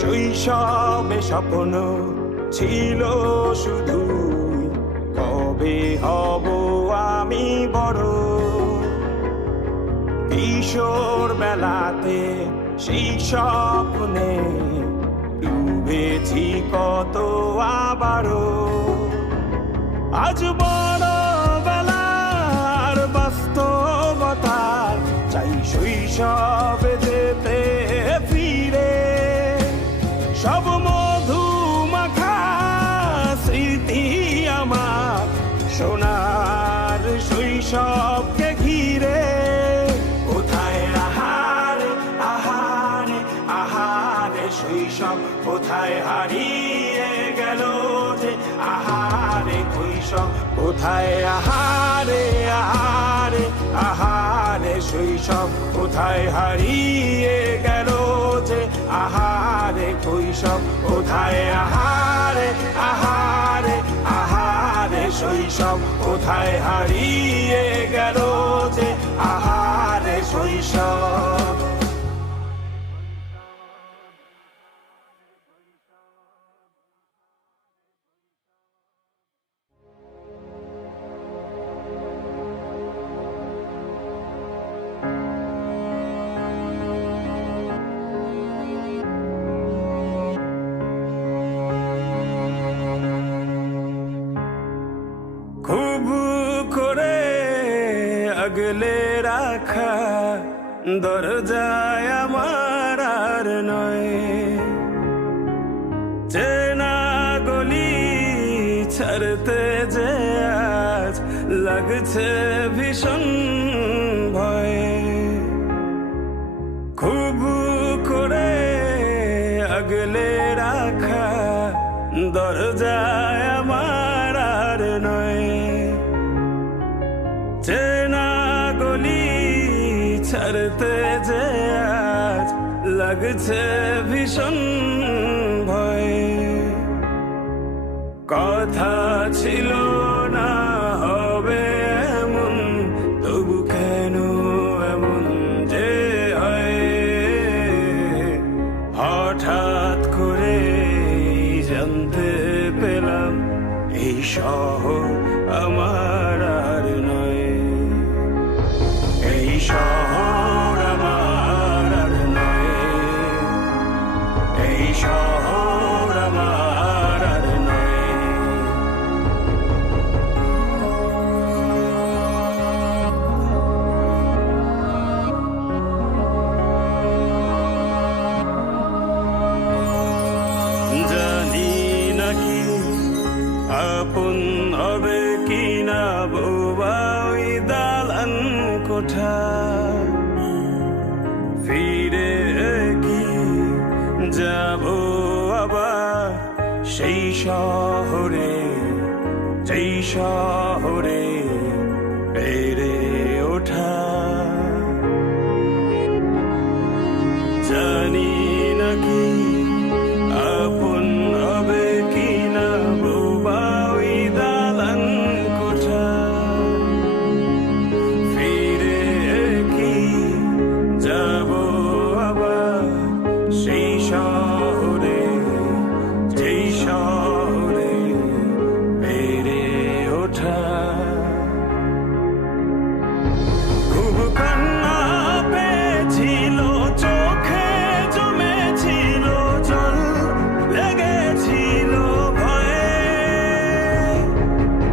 শৈশবে স্বপ্ন ছিল শুধু, কবে হব আমি বড়। কিশোর বেলাতে সেই স্বপ্নে ডুবেছি কত আবারও। আজ বড় বেলার বাস্তবতার চাই শৈশবে যেতে ফিরে। সব মধু মাখা স্মৃতি আমার সোনার শৈশবকে ঘিরে। কোথায় আহারে আহারে আহারে শৈশব, কোথায় হারিয়ে গেল যে আহারে কৈশব। কোথায় আহারে আহারে আহারে শৈশব, কোথায় হারিয়ে গেল যে আহারে কৈশব। কোথায় আহারে আহারে আহারে শৈশব, কোথায় হারিয়ে গেল যে আহারে শৈশব। খুব করে আগলে রাখা দরজায় আমার আর নয়, চেনা গলি ছাড়তে যে আজ লাগছে ভীষণ ভয়। খুব করে আগলে রাখা দরজায় আমার আর নয়, চেনা গলি ছাড়তে যে আজ লাগছে ভীষণ ভয়। কথা ছিল না হবে এমন, তবু কেন এমন যে হয়। হঠাৎ করে জানতে পেলাম এই শহর আমার আর নয়, এই শহর আমার আর নয়, এই শহর আমার আর নয়। জানি নাকি আপন হবে কিনা বোবা ওই দালান কোঠা, ফিরে কি যাব আবার সেই শহরে, যেই শহরে বেড়ে ওঠা। জানি নাকি আপন হবে কিনা বোবা ওই দালান কোঠা, ফিরে কি যাব আবার সেই শহরে, যেই শহরে বেড়ে ওঠা। খুব কান্না পেয়েছিল চোখে, জমেছিল জল, লেগেছিল ভয়ে।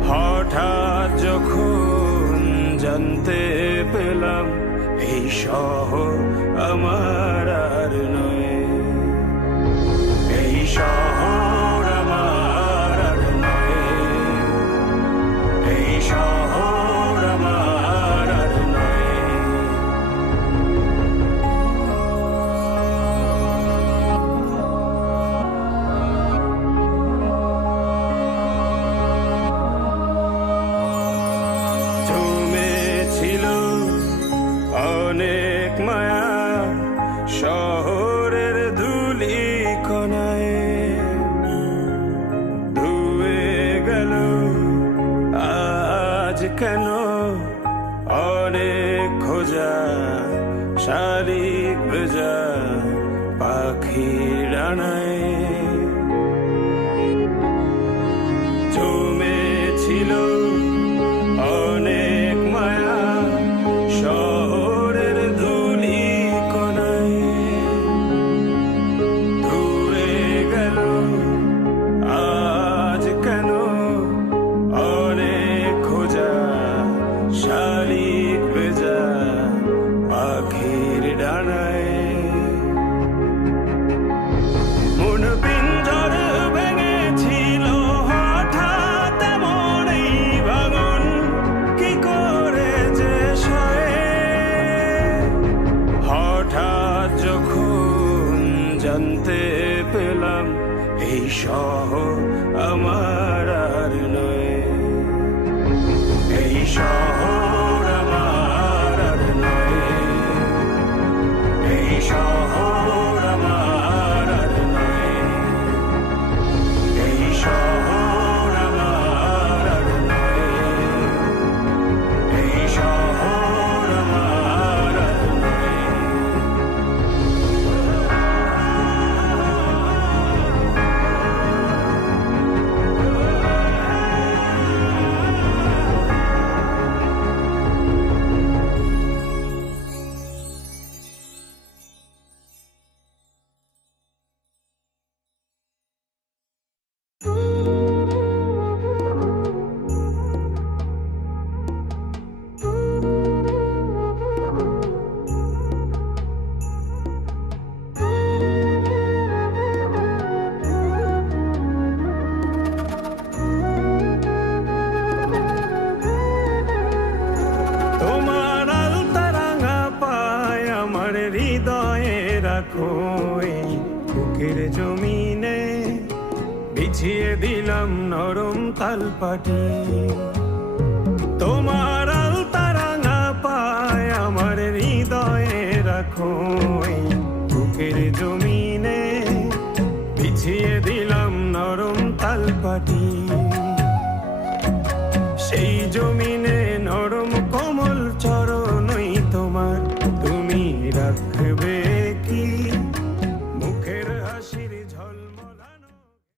হঠাৎ যখন জানতে পেলাম এই শহর আমার আর নয়, এই শহর আমার আর নয়, এই শহর আমার আর নয়। জমেছিল অনেক মায়া শহরের ধুলি কণায়, ধুয়ে গেল আজ কেন অনেক খোঁজা শালিক ভেজা পাখির ডানায় জমেছিল অনেক মায়া শহরের ধুলি কোনায় ধুয়ে গেল আজ কেন অনেক খোঁজা শালিক ভেজা পাখির ডানায় মন পিঞ্জর ভেঙেছিল হঠাৎ এমন এই ভাঙন কি করে যে সয়ে হঠাৎ যখন জানতে পেলাম এই শহর আমার আর নয় এই শহর আমার আর নয় এই শহর আমার আর নয় এই শহর আমার আর নয় এই শহর আমার আর নয় তোমার আলতা রাঙা পায় আমার হৃদয়ে রাখো এই বুকের জমিনে বিছিয়ে দিলাম নরম তালপাটি তোমার আলতা রাঙা পায় আমার হৃদয়ে রাখো এই বুকের জমিনে বিছিয়ে দিলাম নরম তালপাটি সেই জমিনে